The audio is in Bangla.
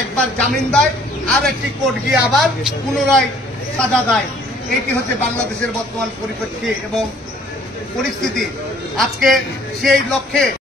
একবার জামিন দেয়, আর একটি কোর্ট গিয়ে আবার পুনরায় সাজা দেয়। এটি হচ্ছে বাংলাদেশের বর্তমান পরিপ্রেক্ষি এবং পরিস্থিতি। আজকে সেই লক্ষ্যে